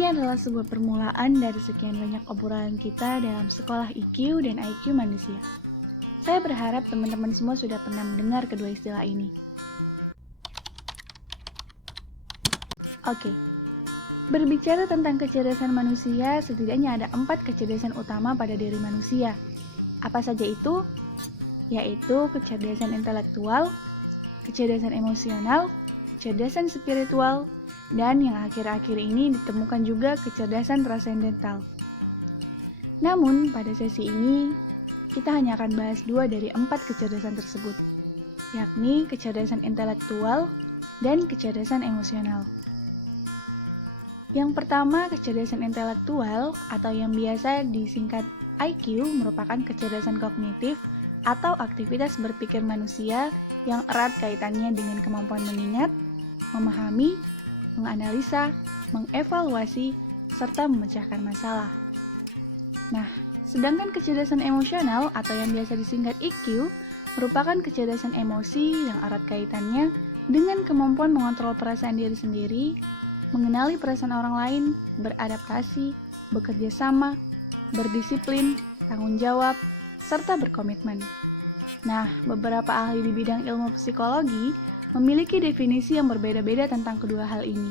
Ini adalah sebuah permulaan dari sekian banyak obrolan kita dalam sekolah EQ dan IQ manusia. Saya berharap teman-teman semua sudah pernah mendengar kedua istilah ini. Oke, berbicara tentang kecerdasan manusia, setidaknya ada 4 kecerdasan utama pada diri manusia. Apa saja itu? Yaitu kecerdasan intelektual, kecerdasan emosional, kecerdasan spiritual, dan yang akhir-akhir ini ditemukan juga kecerdasan transendental. Namun, pada sesi ini, kita hanya akan bahas 2 dari 4 kecerdasan tersebut, yakni kecerdasan intelektual dan kecerdasan emosional. Yang pertama, kecerdasan intelektual atau yang biasa disingkat IQ merupakan kecerdasan kognitif atau aktivitas berpikir manusia yang erat kaitannya dengan kemampuan mengingat, memahami, menganalisa, mengevaluasi, serta memecahkan masalah. Nah, sedangkan kecerdasan emosional atau yang biasa disingkat EQ merupakan kecerdasan emosi yang erat kaitannya dengan kemampuan mengontrol perasaan diri sendiri, mengenali perasaan orang lain, beradaptasi, bekerja sama, berdisiplin, tanggung jawab, serta berkomitmen. Nah, beberapa ahli di bidang ilmu psikologi memiliki definisi yang berbeda-beda tentang kedua hal ini.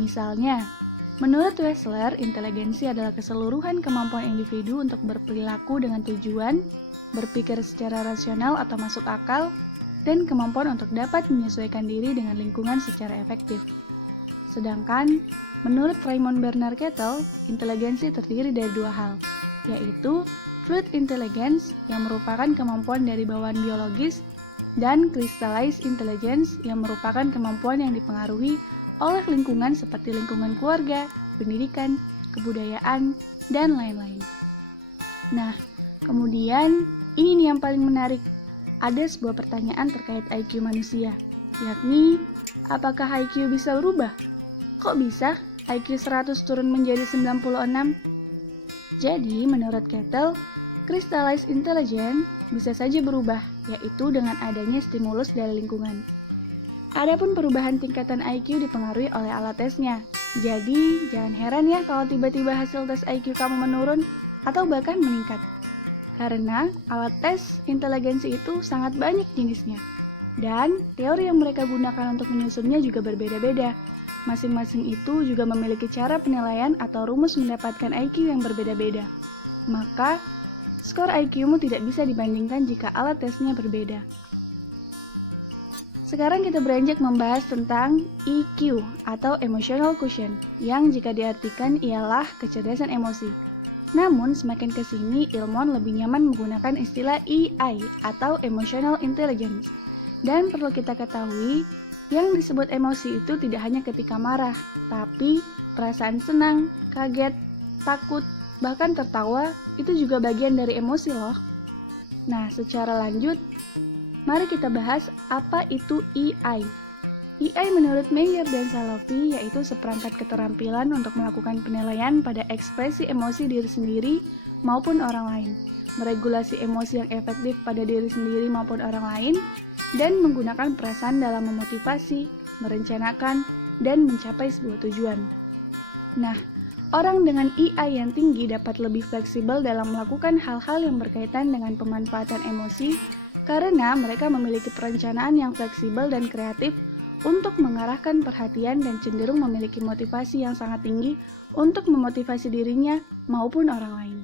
Misalnya, menurut Wechsler, inteligensi adalah keseluruhan kemampuan individu untuk berperilaku dengan tujuan, berpikir secara rasional atau masuk akal, dan kemampuan untuk dapat menyesuaikan diri dengan lingkungan secara efektif. Sedangkan, menurut Raymond Bernard Kettle, inteligensi terdiri dari 2 hal, yaitu fluid intelligence yang merupakan kemampuan dari bawaan biologis dan crystallized intelligence yang merupakan kemampuan yang dipengaruhi oleh lingkungan seperti lingkungan keluarga, pendidikan, kebudayaan, dan lain-lain. Nah, kemudian ini nih yang paling menarik. Ada sebuah pertanyaan terkait IQ manusia, yakni apakah IQ bisa berubah? Kok bisa IQ 100 turun menjadi 96? Jadi, menurut Kettle, crystallized intelligence bisa saja berubah, yaitu dengan adanya stimulus dari lingkungan. Adapun perubahan tingkatan IQ dipengaruhi oleh alat tesnya. Jadi, jangan heran ya kalau tiba-tiba hasil tes IQ kamu menurun atau bahkan meningkat. Karena alat tes inteligensi itu sangat banyak jenisnya. Dan teori yang mereka gunakan untuk menyusunnya juga berbeda-beda. Masing-masing itu juga memiliki cara penilaian atau rumus mendapatkan IQ yang berbeda-beda. Maka, skor IQ-mu tidak bisa dibandingkan jika alat tesnya berbeda. Sekarang kita beranjak membahas tentang EQ atau Emotional Quotient, yang jika diartikan ialah kecerdasan emosi. Namun, semakin ke sini, ilmuwan lebih nyaman menggunakan istilah EI atau Emotional Intelligence. Dan perlu kita ketahui, yang disebut emosi itu tidak hanya ketika marah, tapi perasaan senang, kaget, takut, bahkan tertawa itu juga bagian dari emosi loh. Nah, secara lanjut, mari kita bahas apa itu EI. EI menurut Meyer dan Salovey yaitu seperangkat keterampilan untuk melakukan penilaian pada ekspresi emosi diri sendiri maupun orang lain, meregulasi emosi yang efektif pada diri sendiri maupun orang lain, dan menggunakan perasaan dalam memotivasi, merencanakan, dan mencapai sebuah tujuan. Nah, orang dengan EI yang tinggi dapat lebih fleksibel dalam melakukan hal-hal yang berkaitan dengan pemanfaatan emosi karena mereka memiliki perencanaan yang fleksibel dan kreatif untuk mengarahkan perhatian dan cenderung memiliki motivasi yang sangat tinggi untuk memotivasi dirinya maupun orang lain.